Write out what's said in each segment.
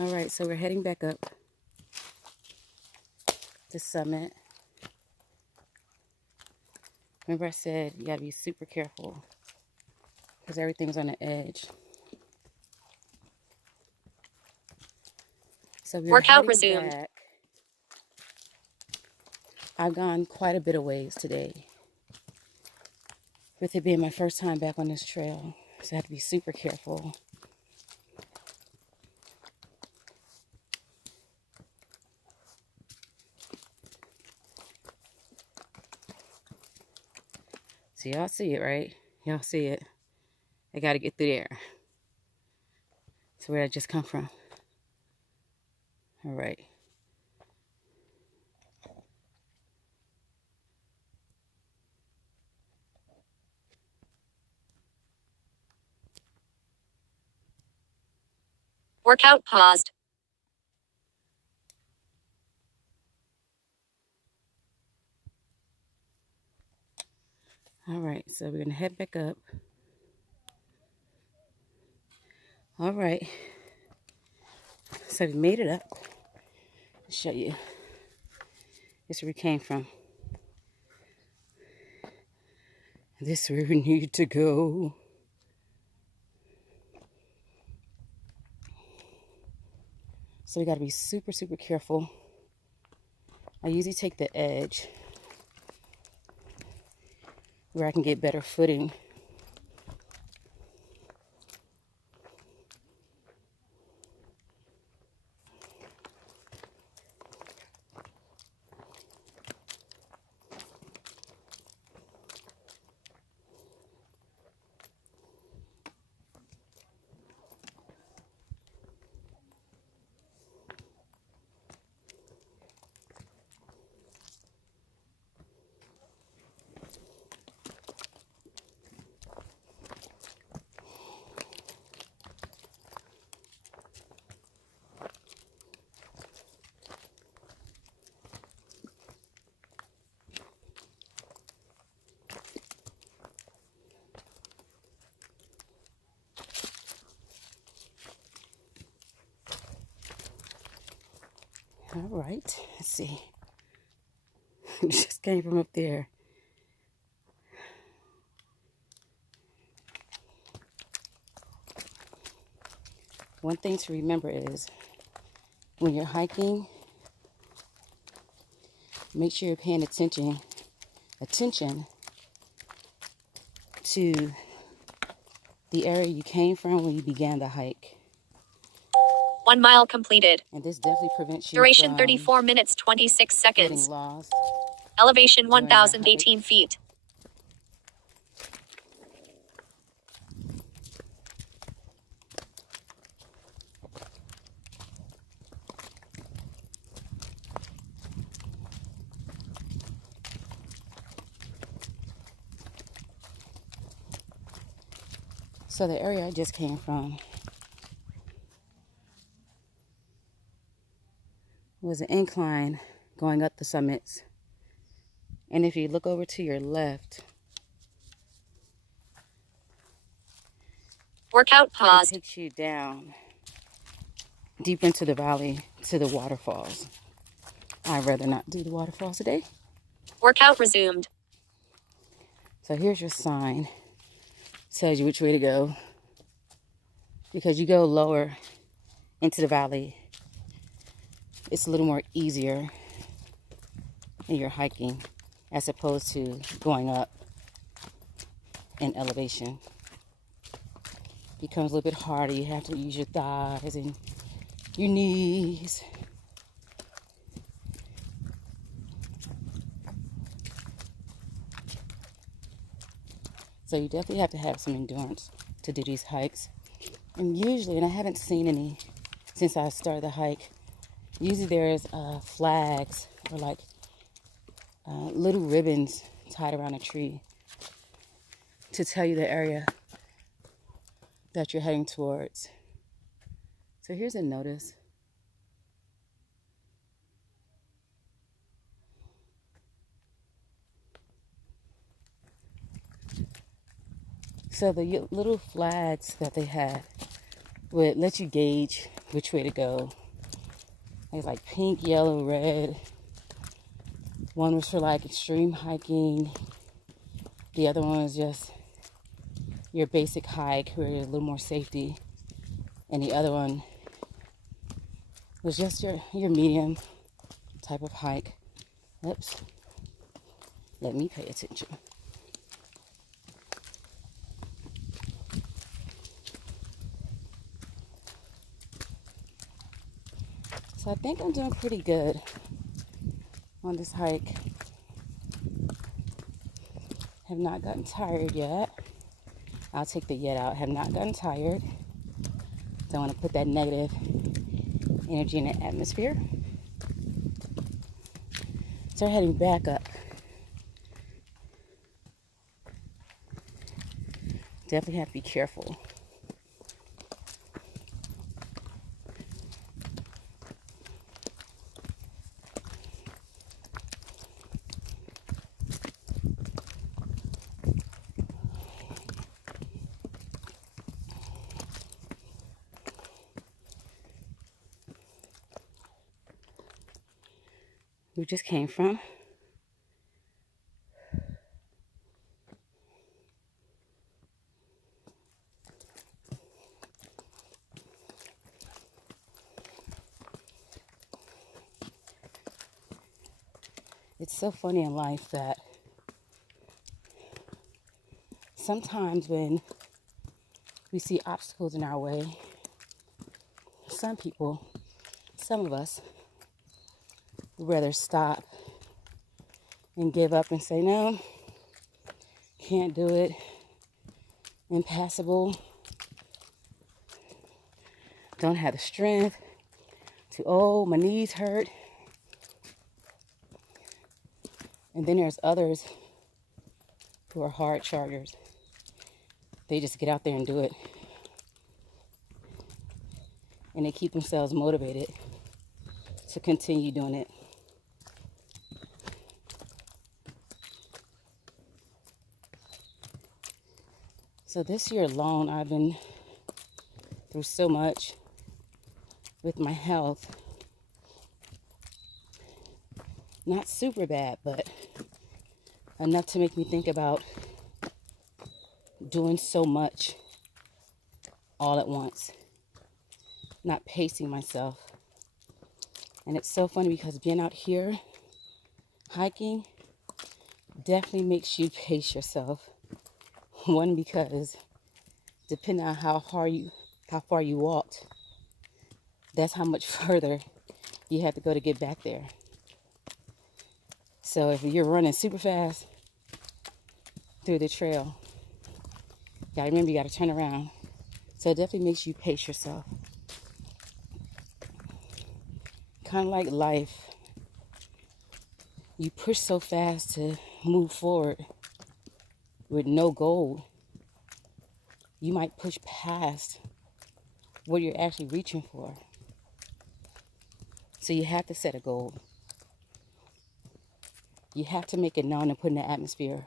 All right, so we're heading back up the summit. Remember I said you gotta be super careful because everything's on the edge. So we're Workout heading resumed. back. I've gone quite a bit of ways today. With it being my first time back on this trail, so I have to be super careful. So y'all see it, right? Y'all see it. I gotta get through there. So where did I just come from? All right. Workout paused. All right, so we're gonna head back up. All right. So we made it up. I'll show you. This is where we came from. This is where we need to go. So we gotta be super, super careful. I usually take the edge where I can get better footing. All right, let's see. Just came from up there. One thing to remember is when you're hiking, make sure you're paying attention to the area you came from when you began the hike. 1 mile completed. And this definitely prevents you Duration from 34 minutes 26 getting seconds. lost. Elevation during the 1018 hike. feet. So the area I just came from was an incline going up the summits. And if you look over to your left, Workout it paused. takes you down deep into the valley to the waterfalls. I'd rather not do the waterfalls today. Workout resumed. So here's your sign. It tells you which way to go. Because you go lower into the valley, it's a little more easier in your hiking as opposed to going up in elevation. It becomes a little bit harder. You have to use your thighs and your knees. So you definitely have to have some endurance to do these hikes. And usually, and I haven't seen any since I started the hike, usually there's flags or like little ribbons tied around a tree to tell you the area that you're heading towards. So here's a notice. So the little flags that they had would let you gauge which way to go. It's like pink, yellow, red. One was for like extreme hiking. The other one was just your basic hike where there's a little more safety. And the other one was just your medium type of hike. Oops. Let me pay attention. So I think I'm doing pretty good on this hike. Have not gotten tired yet. I'll take the yet out. Have not gotten tired. Don't want to put that negative energy in the atmosphere. So we're heading back up. Definitely have to be careful. We just came from. It's so funny in life that sometimes when we see obstacles in our way, some people, some of us, would rather stop and give up and say, no, can't do it, impassable, don't have the strength, too old, my knees hurt. And then there's others who are hard chargers. They just get out there and do it. And they keep themselves motivated to continue doing it. So this year alone, I've been through so much with my health. Not super bad, but enough to make me think about doing so much all at once, not pacing myself. And it's so funny because being out here hiking definitely makes you pace yourself. One, because depending on how far you walked, that's how much further you have to go to get back there. So if you're running super fast through the trail, you gotta remember you gotta turn around. So it definitely makes you pace yourself. Kind of like life. You push so fast to move forward with no goal. You might push past what you're actually reaching for. So you have to set a goal. You have to make it known and put in the atmosphere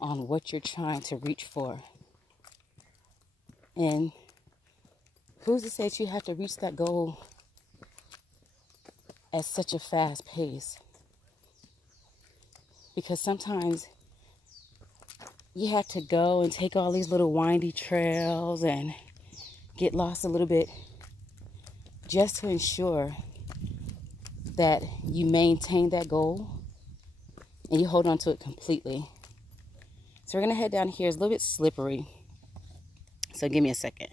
on what you're trying to reach for. And who's to say that you have to reach that goal at such a fast pace? Because sometimes you have to go and take all these little windy trails and get lost a little bit just to ensure that you maintain that goal and you hold on to it completely. So we're gonna head down here. It's a little bit slippery, so give me a second.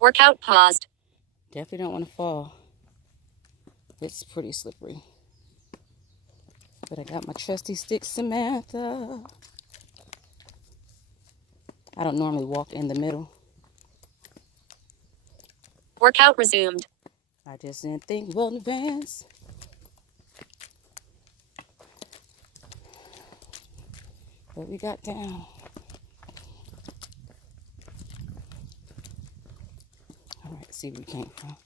Workout paused. Definitely don't want to fall. It's pretty slippery. But I got my trusty stick, Samantha. I don't normally walk in the middle. Workout resumed. I just didn't think well in advance. What we got down. All right, see where we came from.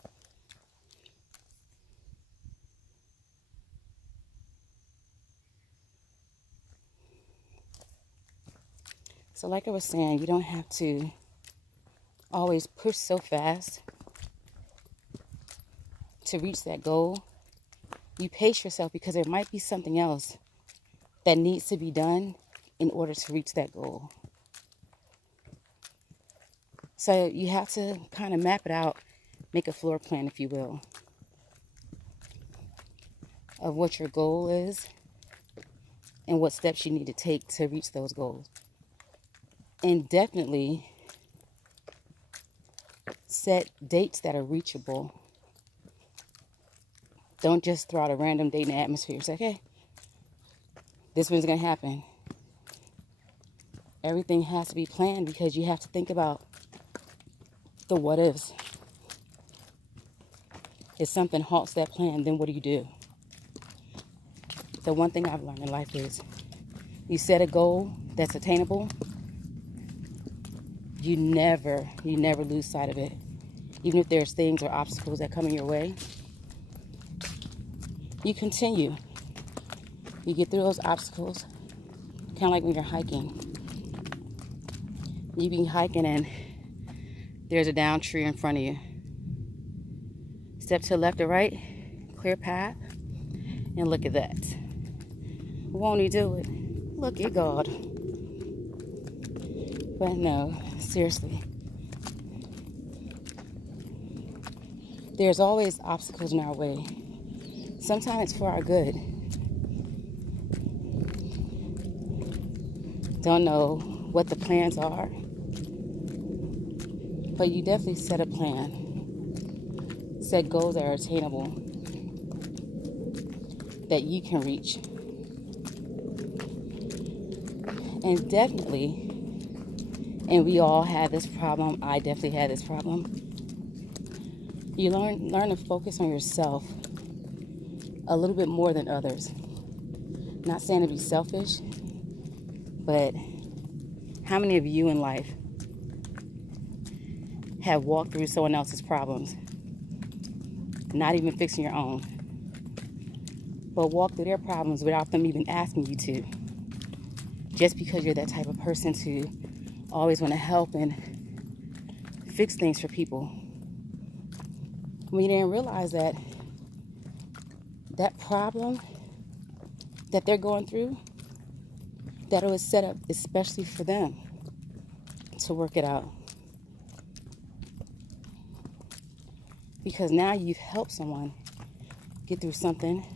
So like I was saying, you don't have to always push so fast to reach that goal. You pace yourself because there might be something else that needs to be done in order to reach that goal. So you have to kind of map it out, make a floor plan, if you will, of what your goal is and what steps you need to take to reach those goals. And definitely set dates that are reachable. Don't just throw out a random date in the atmosphere. Say, okay, this one's going to happen. Everything has to be planned because you have to think about the what ifs. If something halts that plan, then what do? The one thing I've learned in life is you set a goal that's attainable, you never lose sight of it. Even if there's things or obstacles that come in your way, you continue. You get through those obstacles, kind of like when you're hiking. You be hiking and there's a downed tree in front of you. Step to the left or right, clear path, and look at that. Won't he do it? Look at God. But no, seriously. There's always obstacles in our way. Sometimes it's for our good. Don't know what the plans are, but you definitely set a plan. Set goals that are attainable, that you can reach. And definitely, and we all have this problem, I definitely had this problem, you learn to focus on yourself a little bit more than others. Not saying to be selfish, but how many of you in life have walked through someone else's problems, not even fixing your own, but walked through their problems without them even asking you to, just because you're that type of person to always want to help and fix things for people? We didn't realize that that problem that they're going through, that it was set up especially for them to work it out. Because now you've helped someone get through something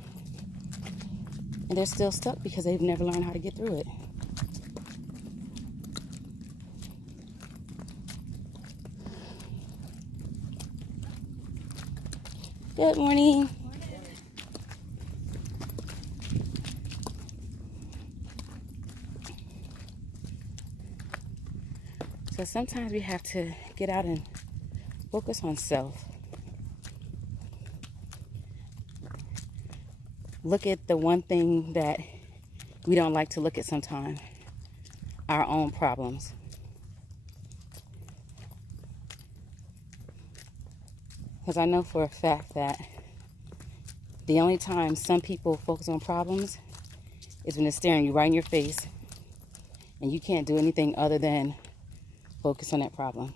and they're still stuck because they've never learned how to get through it. Good morning. So sometimes we have to get out and focus on self. Look at the one thing that we don't like to look at sometimes, our own problems. Because I know for a fact that the only time some people focus on problems is when they're staring you right in your face and you can't do anything other than focus on that problem.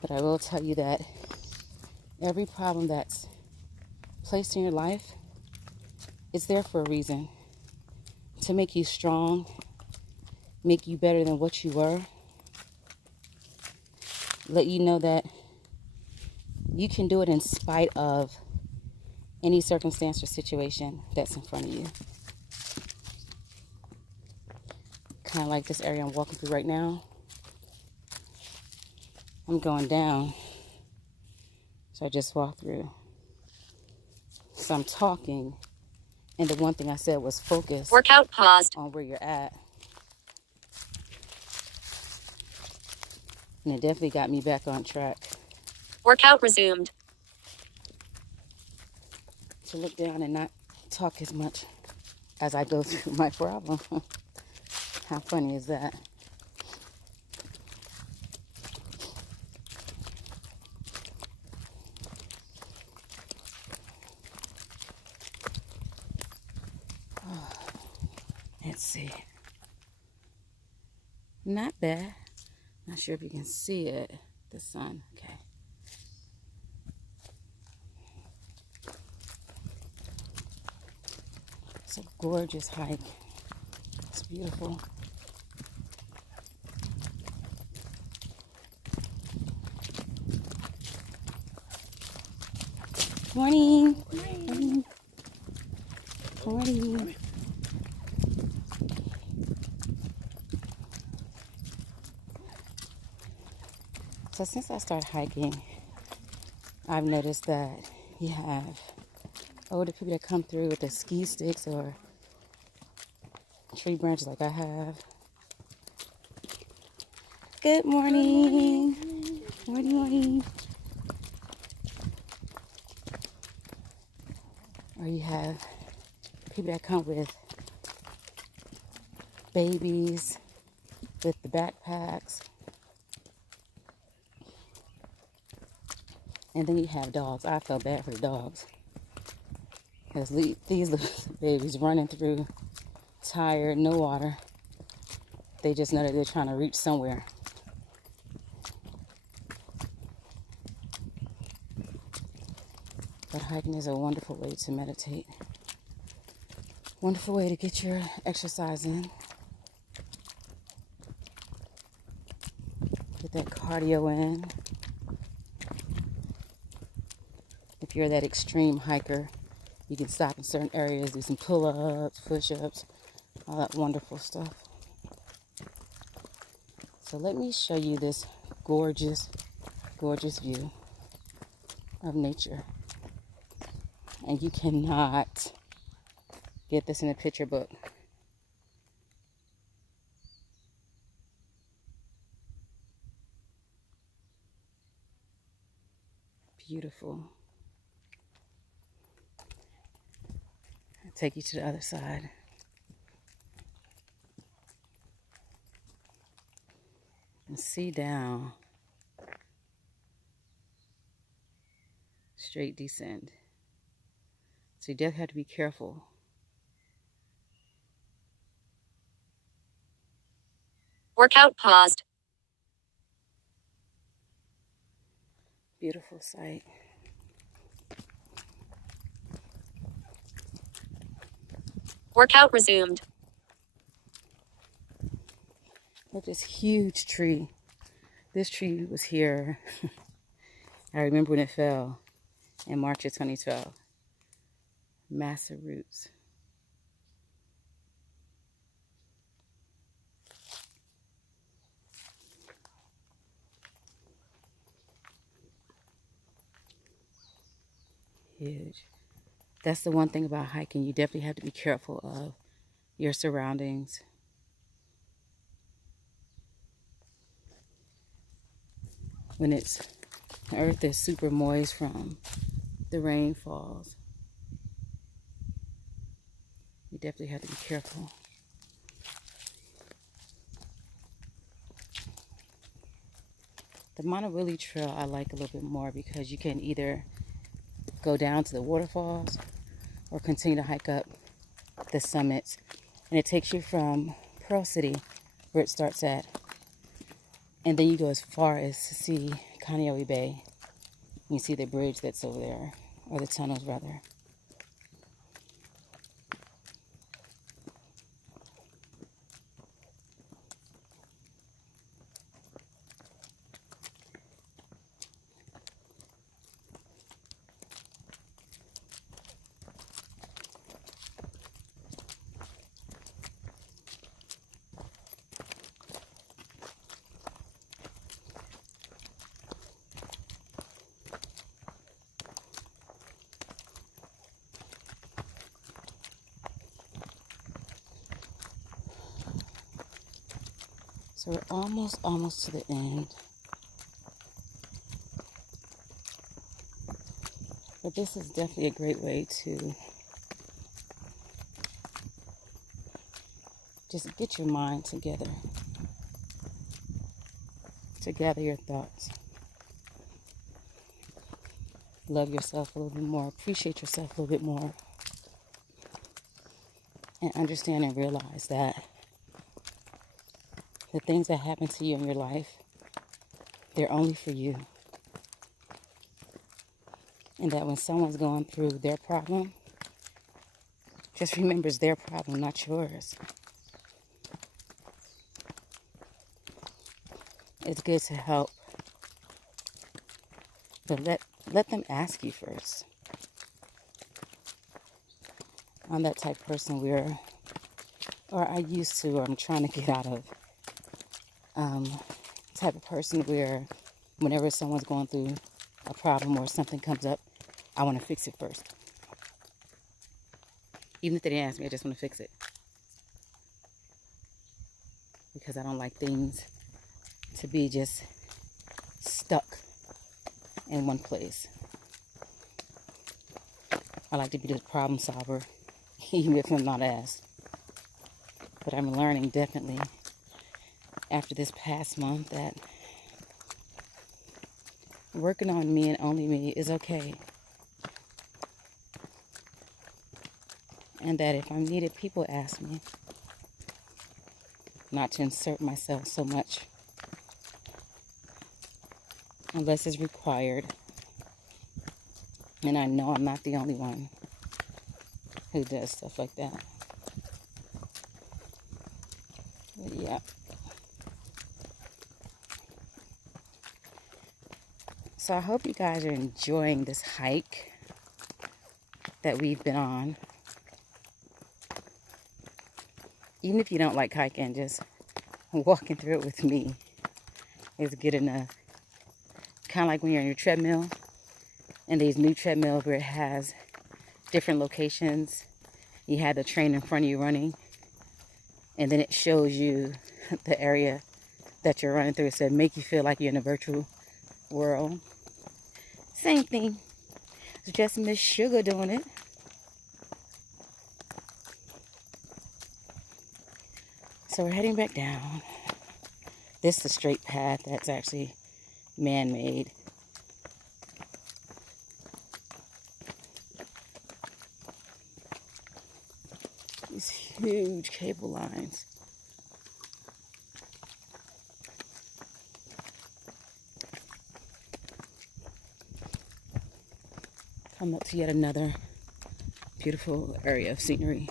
But I will tell you that every problem that's placed in your life is there for a reason. To make you strong, make you better than what you were. Let you know that you can do it in spite of any circumstance or situation that's in front of you. Kind of like this area I'm walking through right now. I'm going down, so I just walked through. So I'm talking, and the one thing I said was focus. Workout paused. On where you're at. And it definitely got me back on track. Workout resumed. To look down and not talk as much as I go through my problem. How funny is that? can't see. Not bad. Not sure if you can see it. The sun. Okay. It's a gorgeous hike. It's beautiful. Morning. Morning. Morning. So since I started hiking, I've noticed that you have older people that come through with their ski sticks or tree branches like I have. Good morning. Morning, morning. Or you have people that come with babies with the backpacks. And then you have dogs. I felt bad for the dogs. Because these little babies running through, tired, no water. They just know that they're trying to reach somewhere. But hiking is a wonderful way to meditate. Wonderful way to get your exercise in. Get that cardio in. If you're that extreme hiker, you can stop in certain areas, do some pull-ups, push-ups, all that wonderful stuff. So let me show you this gorgeous, gorgeous view of nature. And you cannot get this in a picture book. Beautiful. I'll take you to the other side. And see down. Straight descent. So you definitely have to be careful. Workout paused. Beautiful sight. Workout resumed. Look at this huge tree. This tree was here. I remember when it fell in March of 2012. Massive roots. Huge. That's the one thing about hiking. You definitely have to be careful of your surroundings. When the earth is super moist from the rainfalls, you definitely have to be careful. The Maunawili Trail I like a little bit more because you can either go down to the waterfalls or continue to hike up the summits. And it takes you from Pearl City, where it starts at, and then you go as far as to see Kaneohe Bay. You see the bridge that's over there, or the tunnels rather. So we're almost to the end. But this is definitely a great way to just get your mind together, to gather your thoughts. Love yourself a little bit more, appreciate yourself a little bit more. and understand and realize that the things that happen to you in your life, they're only for you. And that when someone's going through their problem, just remember it's their problem, not yours. It's good to help, but let them ask you first. I'm that type of person where, or I used to, or I'm trying to get out of, type of person where whenever someone's going through a problem or something comes up, I want to fix it first. Even if they didn't ask me, I just want to fix it. Because I don't like things to be just stuck in one place. I like to be the problem solver, even if I'm not asked. But I'm learning definitely after this past month that working on me and only me is okay. And that if I'm needed, people ask me. Not to insert myself so much unless it's required. And I know I'm not the only one who does stuff like that. But yeah. So I hope you guys are enjoying this hike that we've been on. Even if you don't like hiking, just walking through it with me is good enough. Kind of like when you're on your treadmill and these new treadmills where it has different locations. You have the train in front of you running, and then it shows you the area that you're running through. So it make you feel like you're in a virtual world. Same thing. It's just Miss Sugar doing it. So we're heading back down. This is a straight path that's actually man-made. These huge cable lines. Come up to yet another beautiful area of scenery.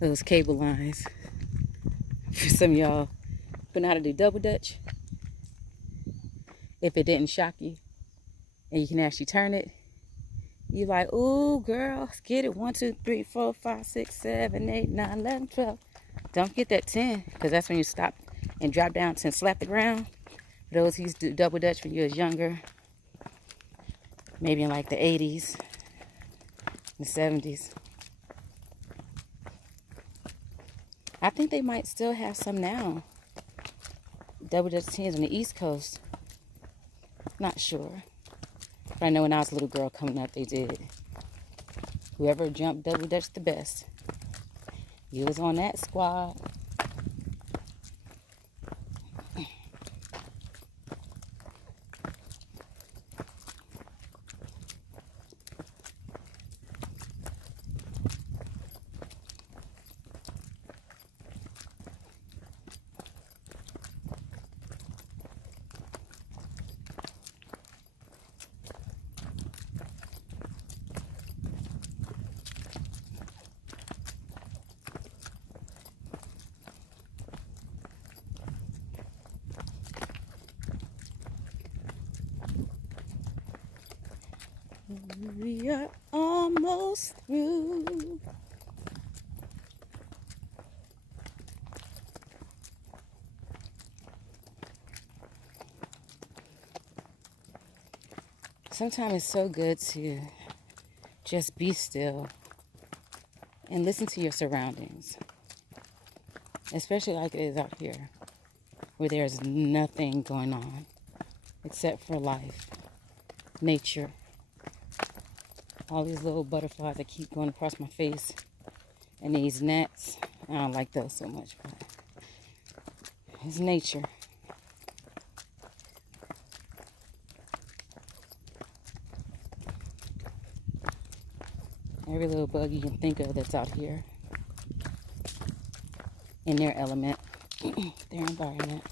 Those cable lines. For some of y'all who know how to do double dutch, if it didn't shock you and you can actually turn it, you're like, ooh, girl, let's get it. 1, 2, 3, 4, 5, 6, 7, 8, 9, 11, 12. Don't get that 10, because that's when you stop and drop down and slap the ground. For those who used to do double dutch when you was younger, maybe in like the 80s, the 70s. I think they might still have some now. Double Dutch 10s on the East Coast. Not sure. But I know when I was a little girl coming up, they did. Whoever jumped Double Dutch the best, you was on that squad. We are almost through. Sometimes it's so good to just be still and listen to your surroundings, especially like it is out here, where there's nothing going on except for life, nature. All these little butterflies that keep going across my face, and these gnats. I don't like those so much, but it's nature. Every little bug you can think of that's out here in their element, their environment.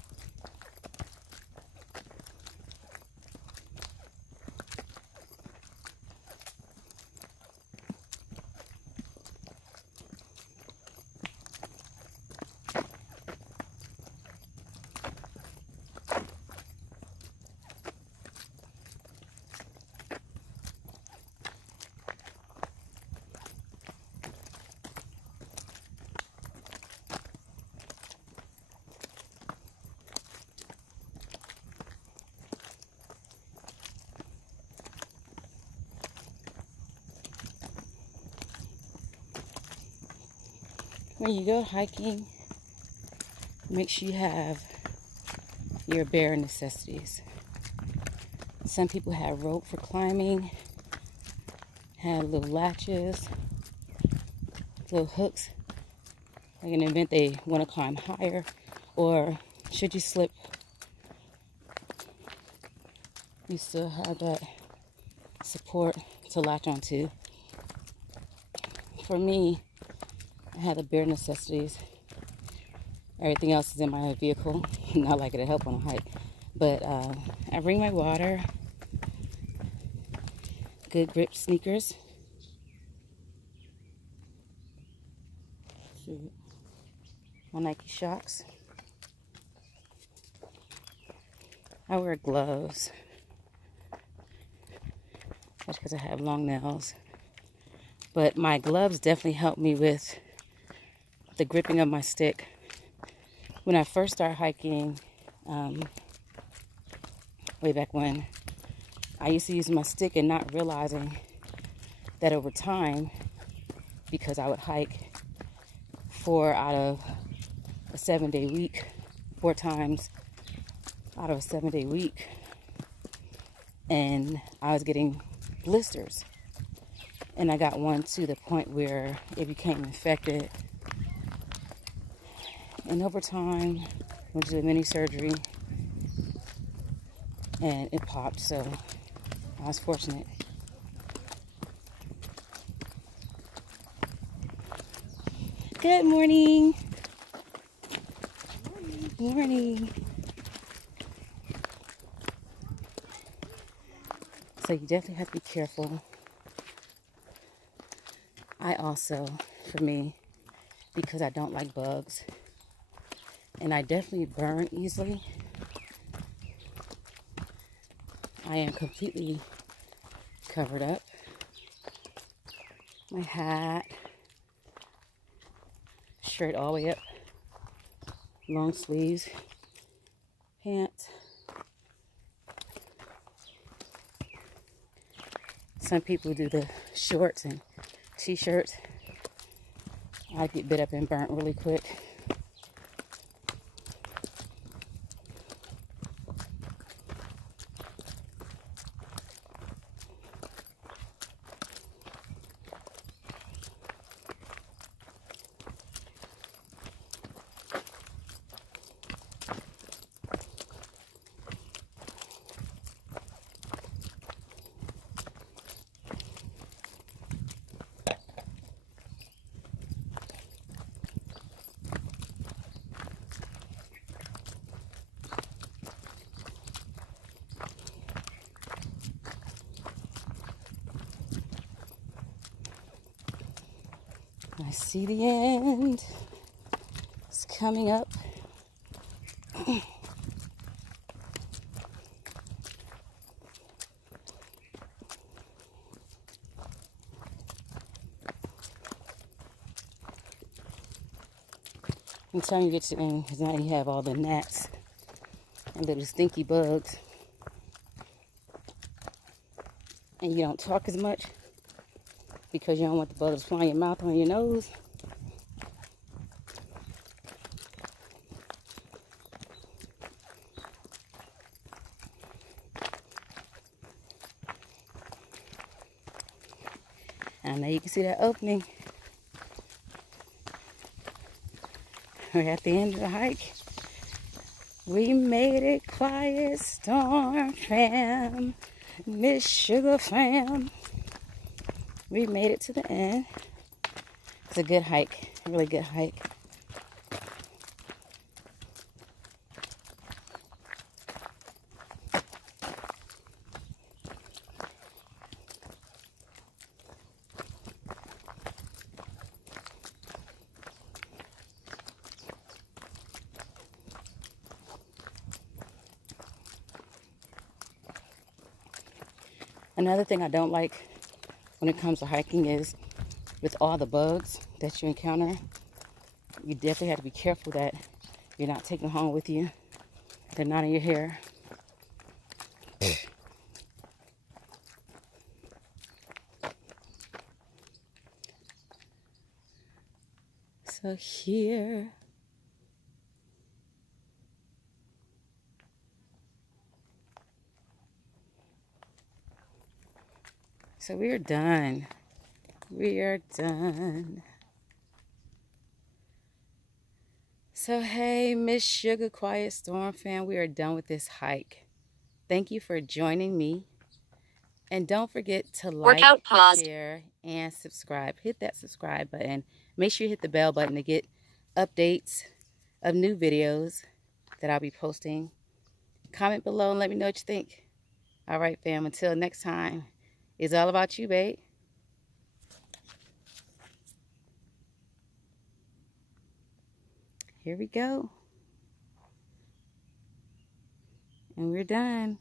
When you go hiking, make sure you have your bare necessities. Some people have rope for climbing, have little latches, little hooks, like in the event they want to climb higher, or should you slip, you still have that support to latch onto. For me, I have the bare necessities. Everything else is in my vehicle. Not like it'll help on a hike. But I bring my water, good grip sneakers. My Nike Shocks. I wear gloves. That's because I have long nails. But my gloves definitely help me with the gripping of my stick. When I first started hiking, way back when, I used to use my stick and not realizing that over time, because I would hike 4 out of a 7-day week, 4 times out of a 7-day week, and I was getting blisters. And I got one to the point where it became infected. And over time, went to the mini surgery and it popped, so I was fortunate. Good morning. Morning. So you definitely have to be careful. I also, for me, because I don't like bugs, and I definitely burn easily, I am completely covered up. My hat, shirt all the way up, long sleeves, pants. Some people do the shorts and t-shirts. I get bit up and burnt really quick. I see the end. It's coming up. Until you get to the end, because now you have all the gnats and little stinky bugs. And you don't talk as much because you don't want the bugs flying your mouth on your nose. And now you can see that opening. We're at the end of the hike. We made it, Quiet Storm fam, Miss Sugar fam. We made it to the end. It's a good hike, a really good hike. Another thing I don't like when it comes to hiking is with all the bugs that you encounter, you definitely have to be careful that you're not taking them home with you. They're not in your hair. So here. So we are done. We are done. So hey, Miss Sugar Quiet Storm fan, we are done with this hike. Thank you for joining me. And don't forget to like, Workout paused. share, and subscribe. Hit that subscribe button. Make sure you hit the bell button to get updates of new videos that I'll be posting. Comment below and let me know what you think. All right, fam. Until next time, it's all about you, babe. Here we go. And we're done.